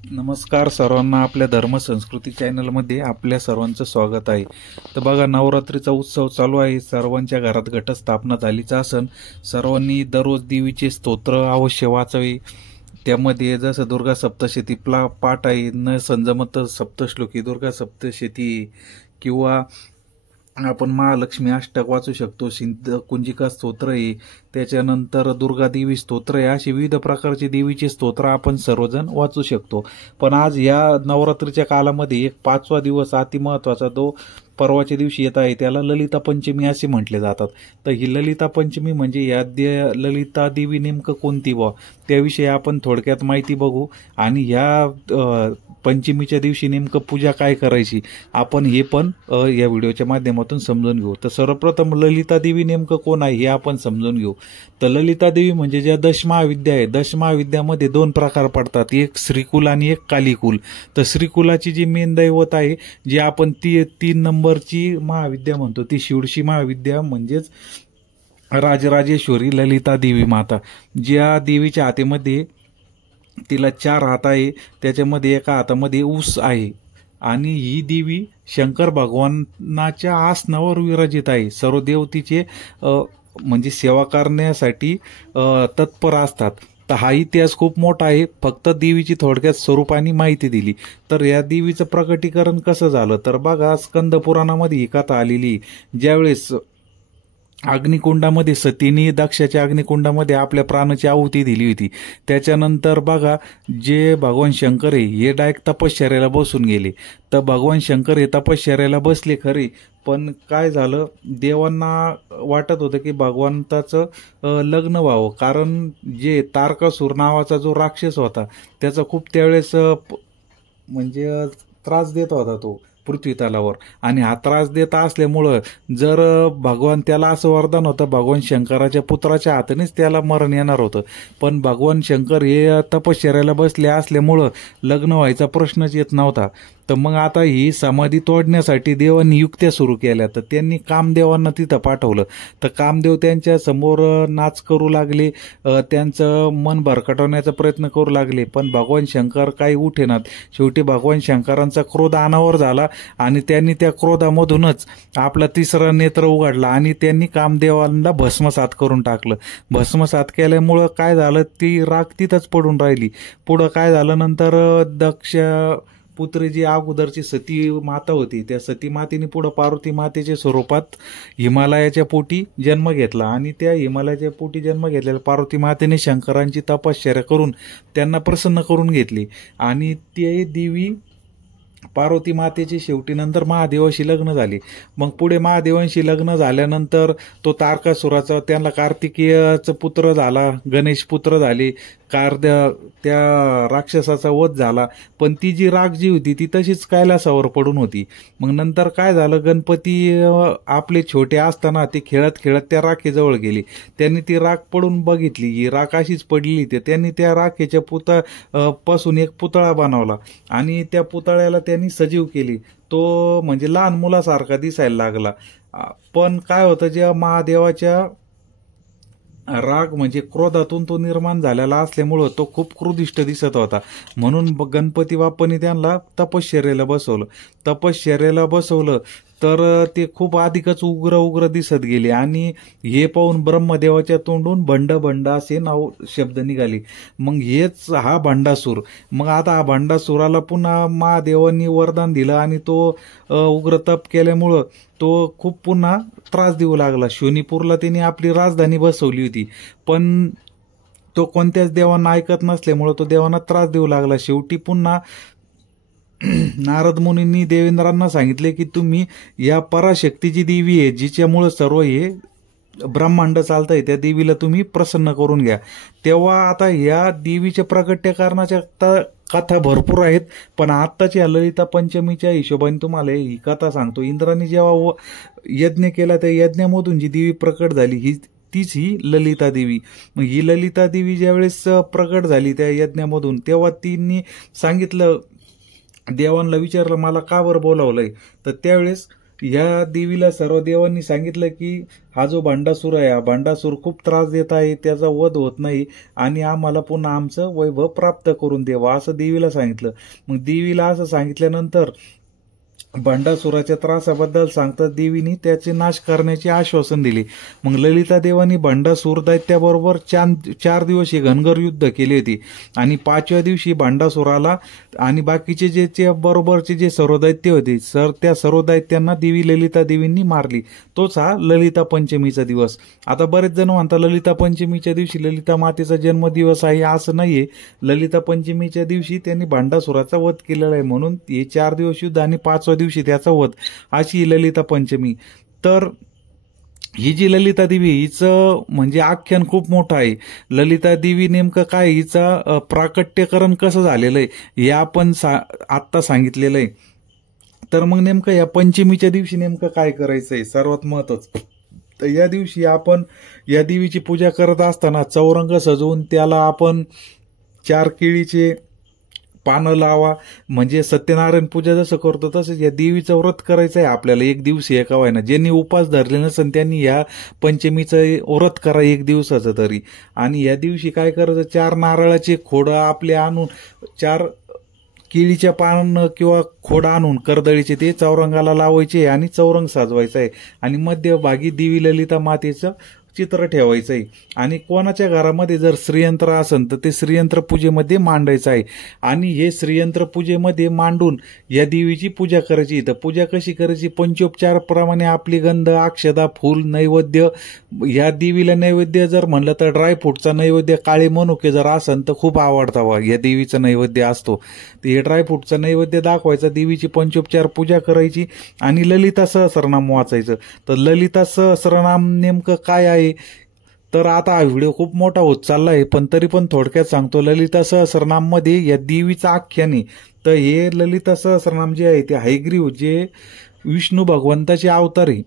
नमस्कार सर्वांना, आपल्या धर्मसंस्कृती चॅनलमध्ये आपल्या सर्वांचं स्वागत आहे. तर बघा, नवरात्रीचा उत्सव चालू आहे. सर्वांच्या घरात घटस्थापना झालीच असन. सर्वांनी दररोज देवीचे स्तोत्र अवश्य वाचावे. त्यामध्ये जसं दुर्गा सप्तशतीला पाठ आहे, न संजमत सप्तश्लोकी दुर्गा सप्तशती, किंवा आपण महालक्ष्मी अष्टक वाचू शकतो, सिंध कुंजिका स्तोत्र आहे, त्याच्यानंतर दुर्गा देवी स्तोत्र आहे. अशी विविध प्रकारचे देवीचे स्तोत्र आपण सर्वजण वाचू शकतो. पण आज या नवरात्रीच्या कालामध्ये एक 5वा दिवस अतिमहत्वाचा तो परवाच्या दिवशी येत आहे. त्याला ललिता पंचमी असे म्हटले जातात. तर ही ललिता पंचमी म्हणजे या ललिता देवी नेमकं कोणती व त्याविषयी आपण थोडक्यात माहिती बघू. आणि ह्या पंचमीच्या दिवशी नेमकं पूजा काय करायची आपण हे पण या व्हिडिओच्या माध्यमातून समजून घेऊ. तर सर्वप्रथम ललिता देवी नेमकं कोण आहे हे आपण समजून घेऊ. तर ललिता देवी म्हणजे ज्या दशमहाविद्या आहे, दशमहाविद्यामध्ये 2 प्रकार पडतात, एक श्रीकुल आणि एक कालीकुल. तर श्रीकुलाची जी मेन दैवत आहे, जी आपण 3 नंबरची महाविद्या म्हणतो, ती शिवडशी महाविद्या म्हणजेच राजराजेश्वरी ललिता देवी माता. ज्या देवीच्या हातेमध्ये तिला 4 हात आहे, त्याच्यामध्ये एका हातामध्ये ऊस आहे. आणि ही देवी शंकर भगवानाच्या आसनावर विराजित आहे. सर्व देव तिचे म्हणजे सेवा करण्यासाठी तत्पर असतात. तर हा इतिहास खूप मोठा आहे. फक्त देवीची थोडक्यात स्वरूपाने माहिती दिली. तर या देवीचं प्रकटीकरण कसं झालं तर बघा, स्कंद पुराणामध्ये ही कथा आलेली. ज्यावेळेस अग्निकुंडामध्ये सतीने दक्षाच्या अग्निकुंडामध्ये आपल्या प्राणाची आहुती दिली होती, त्याच्यानंतर बघा जे भगवान शंकर आहे हे डायरेक्ट तपश्चर्याला बसून गेले. तर भगवान शंकर हे तपश्चर्याला बसले खरे, पण काय झालं, देवांना वाटत होतं की भगवंताचं लग्न व्हावं. कारण जे तारकासूर नावाचा जो राक्षस होता त्याचा खूप त्यावेळेस म्हणजे त्रास देत होता तो पृथ्वी तलावर. आणि हा त्रास देत असल्यामुळं जर भगवान त्याला असं वरदान होतं, भगवान शंकराच्या पुत्राच्या हातानेच त्याला मरण येणार होतं. पण भगवान शंकर हे तपश्चर्याला बसले असल्यामुळं लग्न व्हायचा प्रश्नच येत नव्हता. तर मग आता ही समाधी तोडण्यासाठी देवांनी युक्त्या सुरू केल्या. तर त्यांनी कामदेवांना तिथं पाठवलं. तर कामदेव त्यांच्या समोर नाच करू लागले, त्यांचं मन भरकटवण्याचा प्रयत्न करू लागले. पण भगवान शंकर काही उठेनात. शेवटी भगवान शंकरांचा क्रोध अनावर झाला आणि त्यांनी त्या क्रोधामधूनच आपला 3रा नेत्र उघडला आणि त्यांनी कामदेवांना भस्मसात करून टाकलं. भस्मसात केल्यामुळं काय झालं, ती राख तिथंच पडून राहिली. पुढं काय झालं, नंतर दक्ष पुत्री जी अगोदरची सती माता होती, त्या सती मातेने पुढं पार्वती मातेच्या स्वरूपात हिमालयाच्या पोटी जन्म घेतला. आणि त्या हिमालयाच्या पोटी जन्म घेतलेल्या पार्वती मातेने शंकरांची तपश्चर्या करून त्यांना प्रसन्न करून घेतली. आणि ते देवी पार्वती मातेची शेवटी नंतर महादेवाशी लग्न झाले. मग पुढे महादेवांशी लग्न झाल्यानंतर तो तारकासुराचा त्यांना कार्तिकेयचा पुत्र झाला, गणेश पुत्र झाले. त्या राक्षसाचा वध झाला. पण ती जी राख जी होती ती तशीच कैलासावर पडून होती. मग नंतर काय झालं, गणपती आपले छोटे असताना ते खेळत खेळत त्या राखेजवळ गेले. त्यांनी ती राख पडून बघितली, ही राख अशीच पडलेली. त्यांनी त्या राखेच्या पासून एक पुतळा बनवला आणि त्या पुतळ्याला त्यांनी सजीव केली. तो म्हणजे लहान मुलासारखा दिसायला लागला. पण काय होतं, जेव्हा महादेवाच्या राग म्हणजे क्रोधातून तो निर्माण झालेला असल्यामुळं तो खूप क्रोधिष्ट दिसत होता. म्हणून गणपती बाप्पांनी त्यांना तपश्चर्याला बसवलं. तर ते खूप अधिकच उग्र दिसत गेले. आणि हे पाहून ब्रह्मदेवाच्या तोंडून भंड असे शब्द निघाले. मग हेच हा भंडासूर. मग आता हा भंडासुराला पुन्हा महादेवांनी वरदान दिलं आणि तो उग्र तप केल्यामुळं तो खूप पुन्हा त्रास देऊ लागला. शोनीपूरला त्यांनी आपली राजधानी बसवली होती, पण तो कोणत्याच देवांना ऐकत नसल्यामुळं तो देवांना त्रास देऊ लागला. शेवटी पुन्हा नारद मुनींनी देवेंद्रांना सांगितले की तुम्ही या पराशक्तीची देवी आहे, जिच्यामुळं सर्व हे ब्रह्मांड चालतंय, त्या देवीला तुम्ही प्रसन्न करून घ्या. तेव्हा आता या देवीच्या प्रकटीकरणाच्या कथा भरपूर आहेत. पण आत्ताच्या ललिता पंचमीच्या हिशोबाने तुम्हाला ही कथा सांगतो. इंद्राने जेव्हा यज्ञ केला, त्या यज्ञामधून जी देवी प्रकट झाली तीच ही ललिता देवी. मग ही ललिता देवी ज्यावेळेस प्रकट झाली त्या यज्ञामधून, तेव्हा तिने सांगितलं, देवांना विचारलं मला का बरं बोलावलंय. तर त्यावेळेस या देवीला सर्व देवांनी सांगितलं की हा जो भांडासूर आहे, हा भांडासूर खूप त्रास देत आहे, त्याचा वध होत नाही आणि आम्हाला पुन्हा आमचं वैभव प्राप्त करून द्यावा असं देवीला सांगितलं. मग देवीला असं सांगितल्यानंतर भांडासुराच्या त्रासाबद्दल सांगतात देवीने त्याचे नाश करण्याचे आश्वासन दिले. मग ललिता देवानी भांडासूर दैत्याबरोबर 4 दिवस हे घनघोर युद्ध केले होते आणि 5व्या दिवशी भांडासुराला आणि बाकीचे जे बरोबरचे जे सर्व दैत्य होते त्या सर्व दैत्यांना देवी ललिता देवींनी मारली. तोच हा ललिता पंचमीचा दिवस. आता बरेच जण म्हणतात ललिता पंचमीच्या दिवशी ललिता मातेचा जन्मदिवस आहे, असं नाहीये. ललिता पंचमीच्या दिवशी त्यांनी भांडासुराचा वध केलेला आहे, म्हणून हे 4 दिवस युद्ध आणि 5व्या दिवशी त्याचा वध, अशी ललिता पंचमी. तर ही जी ललिता देवी हिचं म्हणजे आख्यान खूप मोठं आहे. ललिता देवी नेमकं काय, हिचं प्राकट्यकरण कसं झालेलं आहे हे आपण आत्ता सांगितलेलं आहे. तर मग नेमकं या पंचमीच्या दिवशी नेमकं काय करायचं आहे सर्वात महत्वाचं. तर या दिवशी आपण या देवीची पूजा करत असताना चौरंग सजवून त्याला आपण 4 केळीचे पानं लावा. म्हणजे सत्यनारायण पूजा जसं करतो तसंच या देवीचं व्रत करायचं आहे आपल्याला. 1 दिवस एका व्हायना, ज्यांनी उपास धरले नसेल त्यांनी या पंचमीचं व्रत करा 1 दिवसाचं तरी. आणि या दिवशी काय करायचं, 4 नारळाचे खोडं आपले आणून 4 केळीच्या पानं किंवा खोडं आणून कर्दळीचे ते चौरंगाला लावायचे आणि चौरंग साजवायचा आहे. आणि मध्यभागी देवी ललिता मातेचं चित्र ठेवायचं आहे. आणि कोणाच्या घरामध्ये जर श्रीयंत्र असेल तर ते श्रीयंत्र पूजेमध्ये मांडायचं आहे. आणि हे श्रीयंत्र पूजेमध्ये मांडून या देवीची पूजा करायची. तर पूजा कशी करायची, पंचोपचार प्रमाणे आपली गंध, अक्षदा, फूल, नैवेद्य. या देवीला नैवेद्य जर म्हणलं तर ड्रायफ्रूटचा नैवेद्य, काळे मनुके जर असेल तर खूप आवडता या देवीचा नैवेद्य असतो. तर हे ड्रायफ्रूटचा नैवेद्य दाखवायचा, देवीची पंचोपचार पूजा करायची आणि ललिता सहस्रनाम वाचायचं. तर ललिता सहस्रनाम नेमकं काय आहे, तर आता हा व्हिडिओ खूप मोठा होत चालला आहे, पण तरी पण थोडक्यात सांगतो. ललिता सहस्रनाम मध्ये या देवीचं आख्यान आहे. तर हे ललिता सहस्रनाम जे आहे ते हयग्रीव जे विष्णू भगवंताचे अवतार आहे,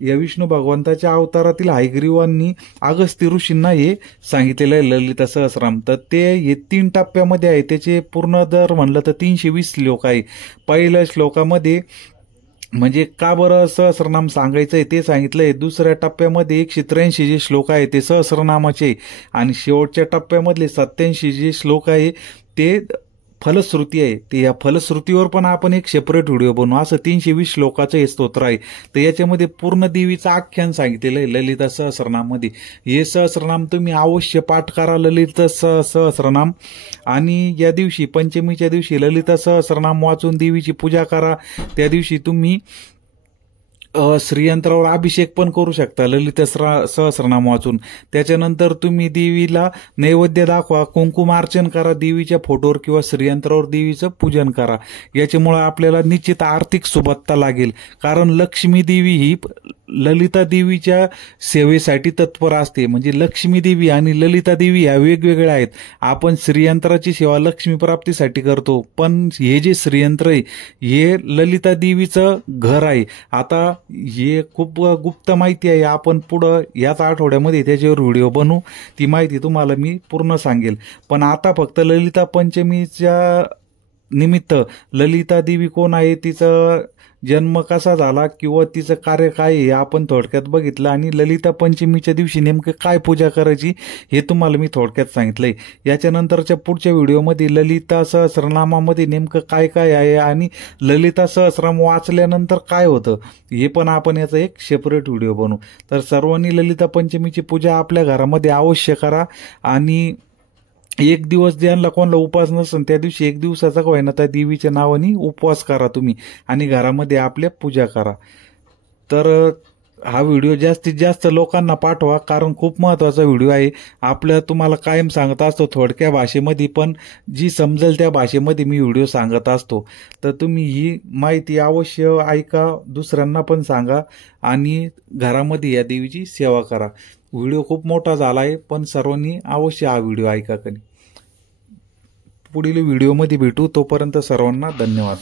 या विष्णू भगवंताच्या अवतारातील हयग्रीवांनी अगस्त्य ऋषींना हे सांगितलेलं आहे ललिता सहस्रनाम. तर ते हे 3 टप्प्यामध्ये आहे. त्याचे पूर्ण जर म्हणलं तर 320 श्लोक आहे. पहिल्या श्लोकामध्ये म्हणजे का बरं सहस्रनाम सांगायचंय ते सांगितलंय. दुसऱ्या टप्प्यामध्ये 183 जे श्लोक आहे ते सहस्रनामाचे, आणि शेवटच्या टप्प्यामधले 87 जे श्लोक आहे ते फलश्रुती आहे. ते या फलश्रुतीवर पण आपण एक सेपरेट व्हिडिओ बनवू. असं 320 श्लोकाचं हे स्तोत्र आहे. तर याच्यामध्ये पूर्ण देवीचं आख्यान सांगितलेलं आहे ललिता सहस्रनाममध्ये. हे सहस्रनाम तुम्ही अवश्य पाठ करा, ललिता सहस्रनाम. आणि या दिवशी पंचमीच्या दिवशी ललिता सहस्रनाम वाचून देवीची पूजा करा. त्या दिवशी तुम्ही श्रीयंत्रावर अभिषेक पण करू शकता ललिता सहस्रनाम वाचून. त्याच्यानंतर तुम्ही देवीला नैवेद्य दाखवा, कुंकुमार्चन करा, देवीच्या फोटोवर किंवा श्रीयंत्रावर देवीचं पूजन करा. याच्यामुळे आपल्याला निश्चित आर्थिक सुबत्ता लागेल. कारण लक्ष्मी देवी ही ललिता देवीच्या सेवेसाठी तत्पर असते. म्हणजे लक्ष्मी देवी आणि ललिता देवी ह्या वेगवेगळ्या आहेत. आपण श्रीयंत्राची सेवा लक्ष्मी प्राप्तीसाठी करतो, पण हे जे श्रीयंत्र आहे हे ललिता देवीचं घर आहे. आता हे खूप गुप्त माहिती आहे, आपण पुढं याच आठवड्यामध्ये त्याच्यावर व्हिडिओ बनवू. ती माहिती तुम्हाला मी पूर्ण सांगेल. पण आता फक्त ललिता पंचमीच्या निमित्त ललिता देवी कोण आहे, तिचं जन्म कसा झाला किंवा तिचं कार्य काय आहे आपण थोडक्यात बघितलं. आणि ललिता पंचमीच्या दिवशी नेमकं काय पूजा करायची हे तुम्हाला मी थोडक्यात सांगितलंय. याच्यानंतरच्या पुढच्या व्हिडिओमध्ये ललिता सहस्रनामामध्ये नेमकं काय काय आहे आणि ललिता सहस्रनाम वाचल्यानंतर काय होतं हे पण आपण याचा एक सेपरेट व्हिडिओ बनवू. तर सर्वांनी ललिता पंचमीची पूजा आपल्या घरामध्ये अवश्य करा. आणि 1 दिवस ज्यांना कोणाला उपवास नसेल त्या दिवशी 1 दिवसाचा का होईना त्या देवीच्या नावाने उपवास करा तुम्ही आणि घरामध्ये आपल्या पूजा करा. तर हा व्हिडिओ जास्तीत जास्त लोकांना पाठवा, कारण खूप महत्त्वाचा व्हिडिओ आहे. आपल्या तुम्हाला कायम सांगत असतो थोडक्या भाषेमध्ये, पण जी समजेल त्या भाषेमध्ये मी व्हिडिओ सांगत असतो. तर तुम्ही ही माहिती अवश्य ऐका, दुसऱ्यांना पण सांगा आणि घरामध्ये या देवीची सेवा करा. व्हिडिओ खूप मोठा झाला आहे, पण सर्वांनी अवश्य हा व्हिडिओ ऐका. पुढील व्हिडिओमध्ये भेटू. तोपर्यंत सर्वांना धन्यवाद.